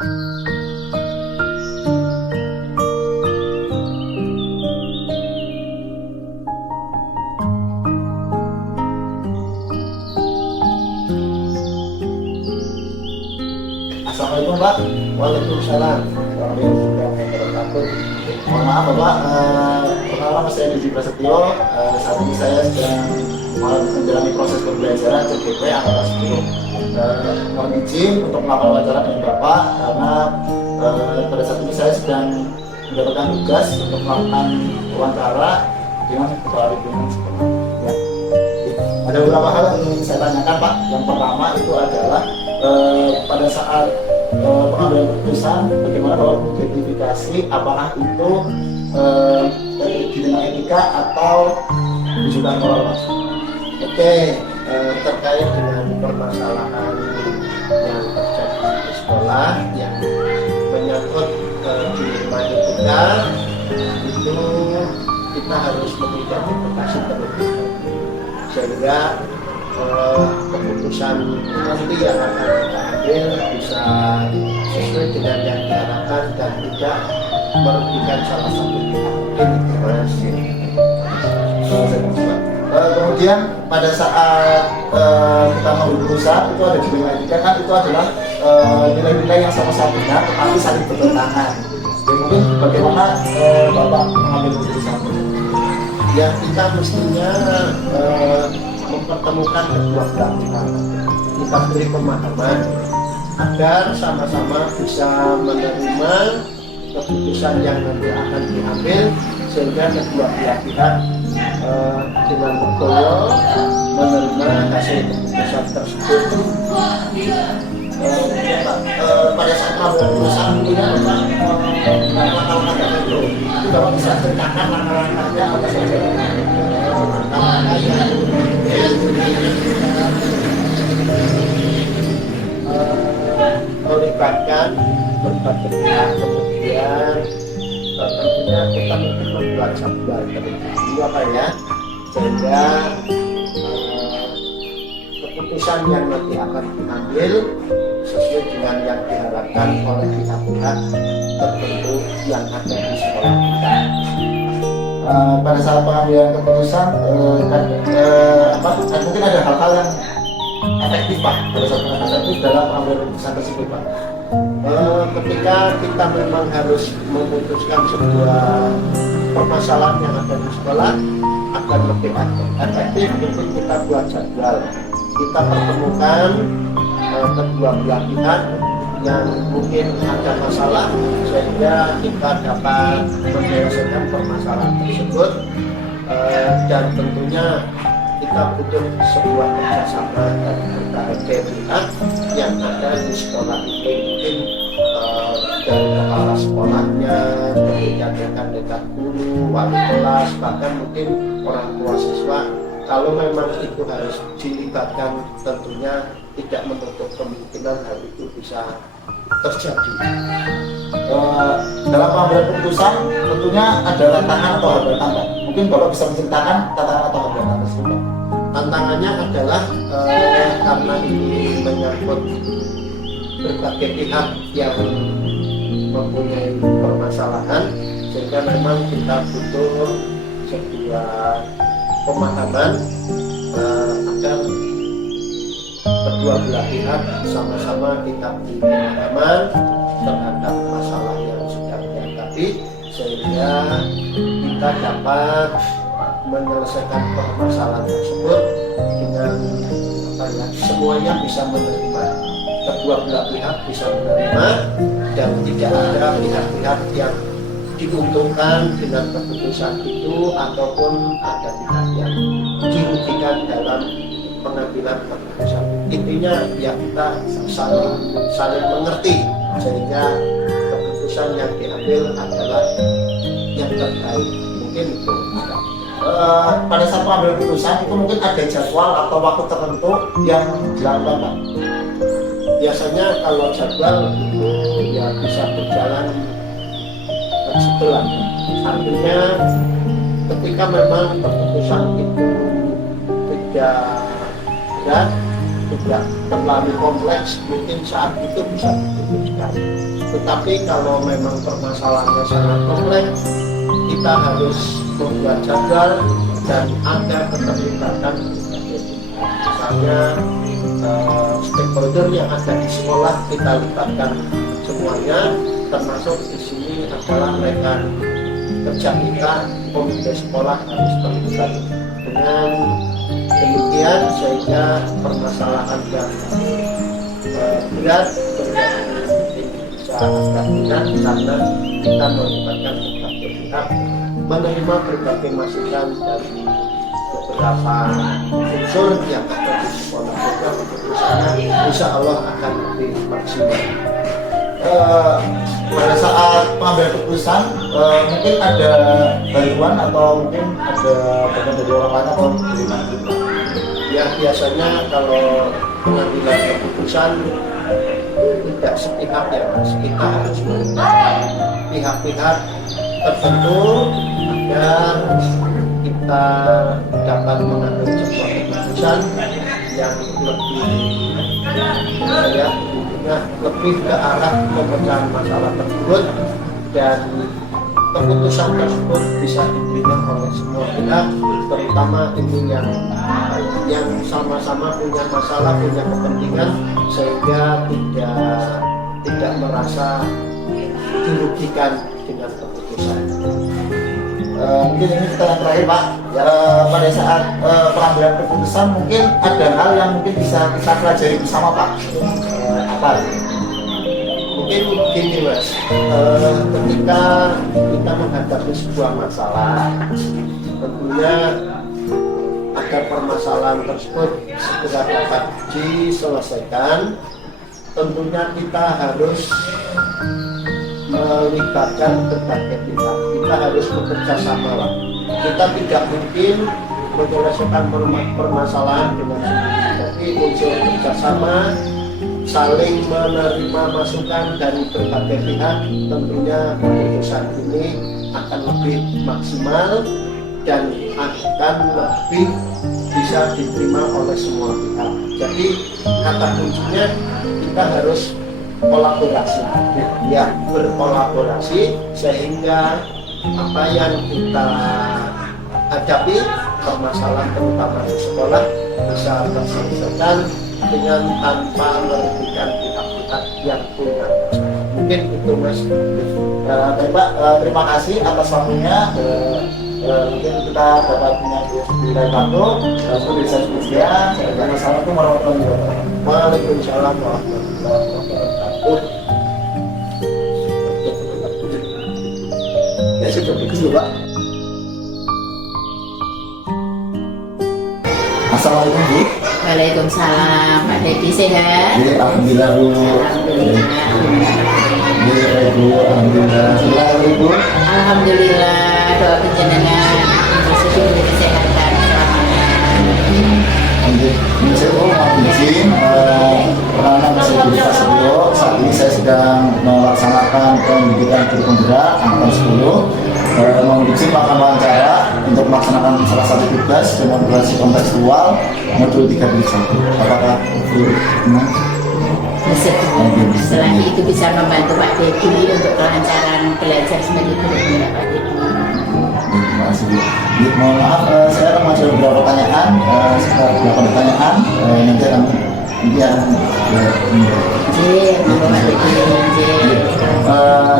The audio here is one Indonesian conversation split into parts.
Assalamualaikum Pak. Waalaikumsalam warahmatullahi wabarakatuh. Mohon maaf Bapak, pertama saya Didi Prasetyo. Saat ini saya sedang menjalani proses pembelajaran CGP angkatan 10. Mohon izin untuk melakukan wawancara dengan Bapak karena pada saat ini saya sedang mendapatkan tugas untuk melakukan wawancara dengan kepala lingkungan sekolah. Ya. Ada beberapa hal yang ingin saya tanyakan Pak. Yang pertama itu adalah pada saat pengambilan keputusan bagaimana Bapak mengidentifikasi apakah itu bidang etika atau wujudkan moral Mas? Oke, terkait dengan permasalahan yang terjadi di sekolah yang menyangkut dilema etika, itu kita harus mengidentifikasi terlebih dahulu sehingga keputusan nanti yang akan kita ambil bisa sesuai dengan yang diharapkan dan tidak merugikan salah satu pihak. Kemudian pada saat kita mengambil keputusan itu ada dilema etika, kan itu adalah nilai-nilai yang sama-sama benar tetapi saling bertentangan. Ya, mungkin bagaimana Bapak mengambil keputusan? Ya, kita mestinya mempertemukan kedua belah pihak. Kita beri pemahaman agar sama-sama bisa menerima keputusan yang nanti akan diambil sehingga kedua belah pihak dengan bergoyo menerima hasil keputusan tersebut. Pada saat mengambil keputusan tentunya langkah-langkah itu Bapak bisa ceritakan langkah-langkahnya apa saja? Melibatkan berbagai pihak, kemudian tentunya kita mungkin membuat jadwal terlebih dahulu apa ya, sehingga keputusan yang nanti akan diambil sesuai dengan yang diharapkan oleh pihak-pihak tertentu yang ada di sekolah kita. Pada saat pengambilan keputusan mungkin ada hal-hal yang efektif Pak pada saat efektif dalam pengambilan keputusan tersebut Pak. Ketika kita memang harus memutuskan sebuah permasalahan yang ada di sekolah akan lebih efektif, mungkin kita buat jadwal, kita pertemukan kedua belah pihak yang mungkin ada masalah sehingga kita dapat menyelesaikan permasalahan tersebut, dan tentunya kita butuh sebuah kerjasama dari berbagai pihak yang ada di sekolah itu, mungkin dari kepala sekolahnya, kemudian rekan-rekan guru, wali kelas, bahkan mungkin orang tua siswa. Kalau memang itu harus dilibatkan, tentunya tidak menutup kemungkinan hal itu bisa terjadi. Dalam pengambilan keputusan tentunya ada tantangan atau hambatan Pak. Mungkin Bapak bisa menceritakan tantangan atau hambatan tersebut. Tantangannya adalah karena ini menyangkut berbagai pihak yang mempunyai permasalahan, sehingga memang kita butuh sebuah pemahaman agar kedua belah pihak sama-sama kita beri pemahaman terhadap masalah yang sedang dihadapi sehingga kita dapat menyelesaikan permasalahan tersebut dengan semuanya bisa menerima, kedua belah pihak bisa menerima, dan tidak ada pihak-pihak yang diuntungkan dengan keputusan itu ataupun ada pihak yang dirugikan dalam pengambilan keputusan. Intinya ya kita saling mengerti sehingga keputusan yang diambil adalah yang terbaik. Mungkin itu. Pada saat pengambilan keputusan itu mungkin ada jadwal atau waktu tertentu yang dilakukan Pak. Biasanya kalau jadwal itu ya bisa berjalan setelah, artinya ketika memang keputusan itu tidak berat, tidak terlalu kompleks, mungkin saat itu bisa diputuskan. Tetapi kalau memang permasalahannya sangat kompleks, kita harus membuat jadwal dan ada keterlibatan. Misalnya stakeholder yang ada di sekolah kita libatkan semuanya, termasuk di sini adalah rekan kerja kita, komite sekolah harus terlibat. Dengan demikian sehingga permasalahan yang berat bisa agak ringan karena kita melibatkan berbagai pihak, menerima berbagai masukan dari beberapa unsur yang ada di sekolah, sehingga keputusannya insya Allah akan lebih maksimal. Pada saat pengambilan keputusan mungkin ada bantuan atau mungkin ada bantuan dari orang lain atau dari mana? Ya biasanya kalau pengambilan keputusan tidak sepihak ya Mas, kita harus melibatkan pihak-pihak tertentu agar kita dapat mengambil sebuah keputusan yang lebih ke arah pemecahan masalah tersebut, dan keputusan tersebut bisa diterima oleh semua pihak, terutama ini yang sama-sama punya masalah, punya kepentingan, sehingga tidak merasa dirugikan dengan keputusan. Mungkin ini kita yang terakhir Pak, pada saat pengambilan keputusan mungkin ada hal yang mungkin bisa kita pelajari bersama Pak. Apa? Mungkin begini Mas, ketika kita menghadapi sebuah masalah, tentunya agar permasalahan tersebut segera dapat diselesaikan, tentunya kita harus melibatkan berbagai pihak. Kita harus bekerja sama lah. Kita tidak mungkin menyelesaikan permasalahan dengan sendiri. Jadi unsur kerjasama, saling menerima masukan dari berbagai pihak, tentunya keputusan ini akan lebih maksimal dan akan lebih bisa diterima oleh semua pihak. Jadi kata kuncinya kita harus kolaborasi, ya berkolaborasi, sehingga apa yang kita hadapi, permasalahan terutama di sekolah, bisa terselesaikan dengan tanpa merugikan pihak-pihak yang punya. Mungkin itu Mas. Baik Pak, terima kasih atas waktunya. Mungkin kita dapat menyampaikan dari waktu. Seperti saya sebutkan, Assalamualaikum warahmatullahi wabarakatuh. Waalaikumsalam warahmatullahi wabarakatuh. Ya sudah begitu Pak. Assalamualaikum Bu. Waalaikumsalam, Pak Dedi sehat? Ya, alhamdulillah Bu. Alhamdulillah. Ya Bu, alhamdulillah. Alhamdulillah Bu. Alhamdulillah, doa penjenengan masih diberi kesehatan selamanya. Saya mau izin karena masih di fase beliau. Saat ini saya sedang melaksanakan pendidikan guru penggerak angkatan 10. Mau izin melakukan wawancara untuk melaksanakan salah satu tugas demonstrasi kontekstual modul 3.1. Apakah itu benar? Setelah itu bisa membantu Pak Dedi untuk kelancaran belajar sebagai guru penggerak Pak Dedi. Terima kasih Bu. Mohon maaf, saya akan mengajukan beberapa pertanyaan, sekitar 8 pertanyaan. Nanti akan Pak Dedi.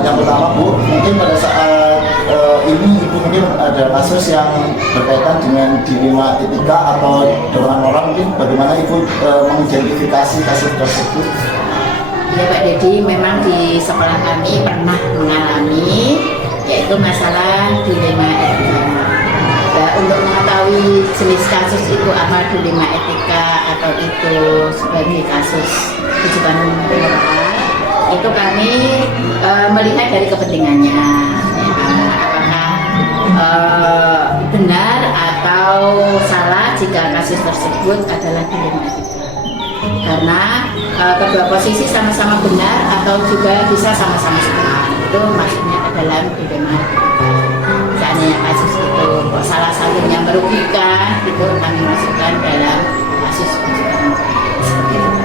Yang pertama Bu, mungkin pada saat ini Ibu mungkin ada kasus yang berkaitan dengan dilema etika atau dorongan orang, mungkin bagaimana Ibu mengidentifikasi kasus tersebut? Ya Pak Dedi, memang di sekolah kami pernah mengalami yaitu masalah dilema etika. Nah, untuk mengetahui jenis kasus itu apa dilema etika atau itu sebagai kasus kejutan moral, itu kami melihat dari kepentingannya, ya, apakah benar atau salah jika kasus tersebut adalah dilema etika. Karena kedua posisi sama-sama benar atau juga bisa sama-sama salah, itu maksudnya adalah dilema etika. Seandainya kasus itu salah satunya merugikan, itu kami masukkan dalam kasus kejutan moral. seperti itu.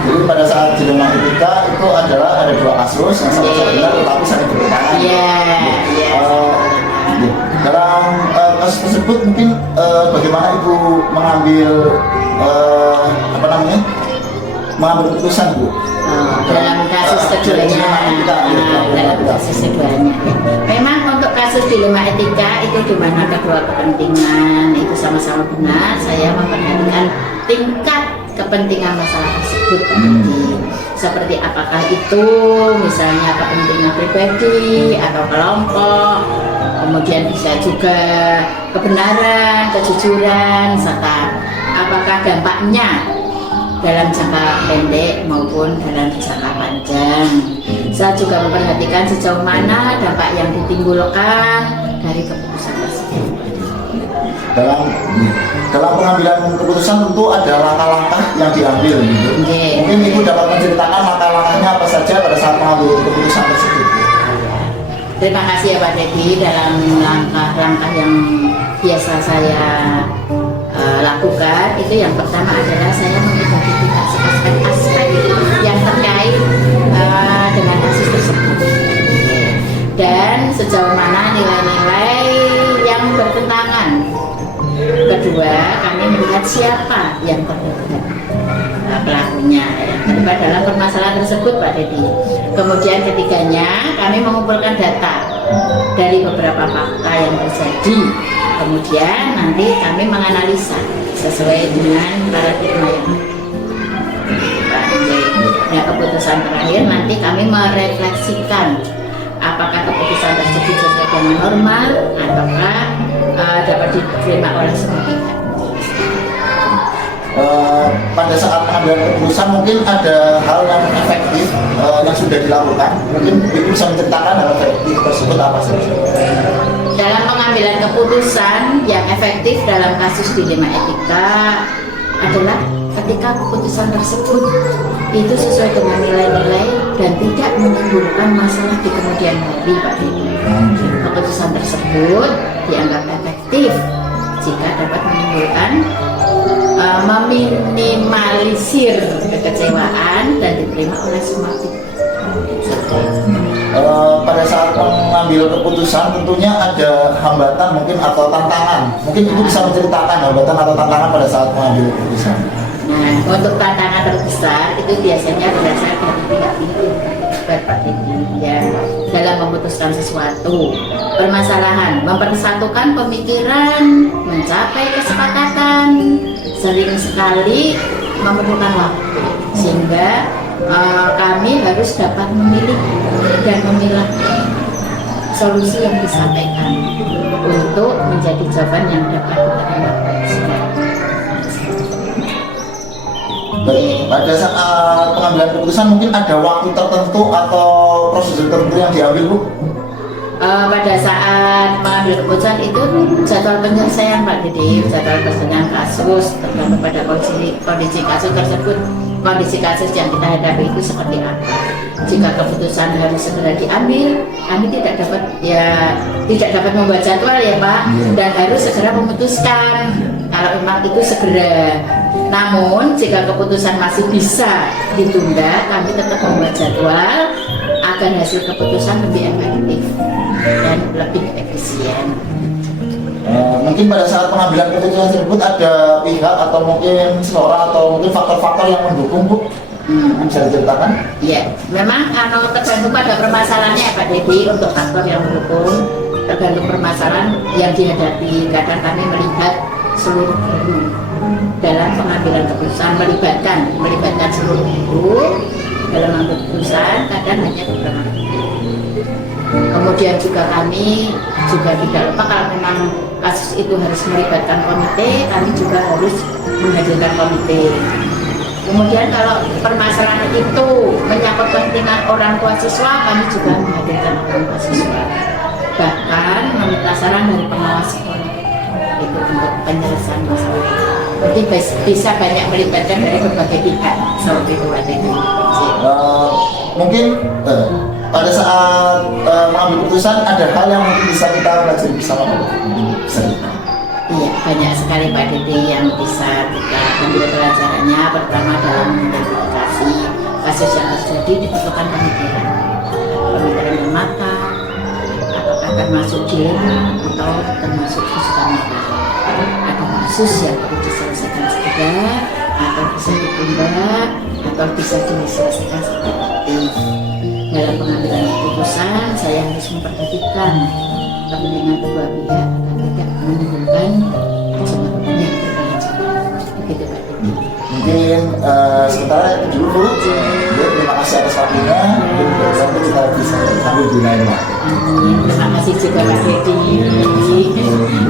Jadi pada saat dilema etika itu adalah ada dua kasus yang sama-sama benar tetapi saling bertentangan. Iya, iya. Dalam kasus tersebut mungkin bagaimana ibu mengambil mengambil keputusan bu? Dalam kasus keduanya, dalam kasus keduanya. Memang untuk kasus dilema etika itu di mana kedua kepentingan itu sama-sama benar. Saya memperhatikan tingkat kepentingan masalah tersebut. Seperti apakah itu misalnya kepentingan pribadi atau kelompok, kemudian bisa juga kebenaran, kejujuran, serta apakah dampaknya dalam jangka pendek maupun dalam jangka panjang. Saya juga memperhatikan sejauh mana dampak yang ditimbulkan dari keputusan tersebut. Dalam pengambilan keputusan tentu ada langkah-langkah yang diambil gitu. Mungkin ibu dapat menceritakan langkah-langkahnya apa saja pada saat mengambil keputusan tersebut. Terima kasih ya Pak Dedi. Dalam langkah-langkah yang biasa saya lakukan itu yang pertama adalah saya mengidentifikasi aspek-aspek yang terkait dengan kasus tersebut dan sejauh mana nilai-nilai yang bertentangan. Kedua, kami melihat siapa yang terlibat pelakunya yang terlibat dalam permasalahan tersebut Pak Dedi. Kemudian ketiganya, kami mengumpulkan data dari beberapa fakta yang terjadi. Kemudian nanti kami menganalisa sesuai dengan paradigma yang nah, keputusan terakhir nanti kami merefleksikan apakah keputusan tersebut sesuai dengan normal ataukah dapat diterima oleh semua pihak. Pada saat pengambilan keputusan mungkin ada hal yang efektif yang sudah dilakukan. Mungkin ibu bisa menceritakan hal efektif tersebut apa saja? Dalam pengambilan keputusan yang efektif dalam kasus dilema etika adalah ketika keputusan tersebut itu sesuai dengan nilai-nilai dan tidak menimbulkan masalah di kemudian hari Pak Dedi. Keputusan tersebut dianggap efektif jika dapat menimbulkan meminimalisir kekecewaan dan diterima oleh semua pihak. Pada saat mengambil keputusan tentunya ada hambatan mungkin atau tantangan. Mungkin ibu bisa menceritakan hambatan atau tantangan pada saat mengambil keputusan. Nah, untuk tantangan terbesar itu biasanya berasal dari pihak-pihak Pak Dedi ya, dalam memutuskan sesuatu permasalahan, mempersatukan pemikiran, mencapai kesepakatan, sering sekali memerlukan waktu sehingga kami harus dapat memilih dan memilah solusi yang disampaikan untuk menjadi jawaban yang dapat diterima. Pada saat pengambilan keputusan mungkin ada waktu tertentu atau prosedur tertentu yang diambil bu? Pada saat mengambil keputusan itu jadwal penyelesaian Pak Dedi, jadwal penyelesaian kasus tergantung pada kondisi kasus tersebut, kondisi kasus yang kita hadapi itu seperti apa. Jika keputusan harus segera diambil, kami tidak dapat membuat jadwal ya Pak, dan harus segera memutuskan kalau memang itu segera. Namun jika keputusan masih bisa ditunda, kami tetap membuat jadwal agar hasil keputusan lebih efektif dan lebih efisien. Mungkin pada saat pengambilan keputusan tersebut ada pihak atau mungkin seseorang atau mungkin faktor-faktor yang mendukung bu? Bisa diceritakan? Ya, memang tergantung pada permasalahannya Pak Dedi. Untuk faktor yang mendukung tergantung permasalahan yang dihadapi. Kadang kami melihat seluruh guru dalam pengambilan keputusan, melibatkan seluruh guru dalam mengambil keputusan, kadang hanya beberapa. Kemudian juga kami juga tidak lupa kalau memang kasus itu harus melibatkan komite, kami juga harus menghadirkan komite. Kemudian kalau permasalahan itu menyangkut kepentingan orang tua siswa, kami juga menghadirkan orang tua siswa. Bahkan meminta saran dari pengawas sekolah itu untuk penyelesaian masalah. Jadi bisa banyak melibatkan dari berbagai pihak seperti itu Pak Dedi. Mungkin pada saat mengambil keputusan ada hal yang mungkin bisa kita pelajari bersama. Iya, banyak sekali Pak Dedi yang bisa kita ambil pelajarannya pertama dalam mengidentifikasi kasus yang terjadi dibutuhkan pemikiran yang matang, apakah termasuk dilema atau termasuk physical matter. Ada kasus yang perlu diselesaikan segera atau bisa ditunda atau bisa diselesaikan secara aktif. Dalam pengambilan keputusan saya harus memperhatikan kepentingan kedua pihak agar tidak menimbulkan kecemasan yang berkelanjutan. Begitu Pak Dedi. Mungkin sementara itu dulu. Terima kasih atas waktunya. Mungkin sampai kita bisa sambil di lain waktu. Terima kasih juga Pak Dedi.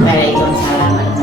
Waalaikumsalam.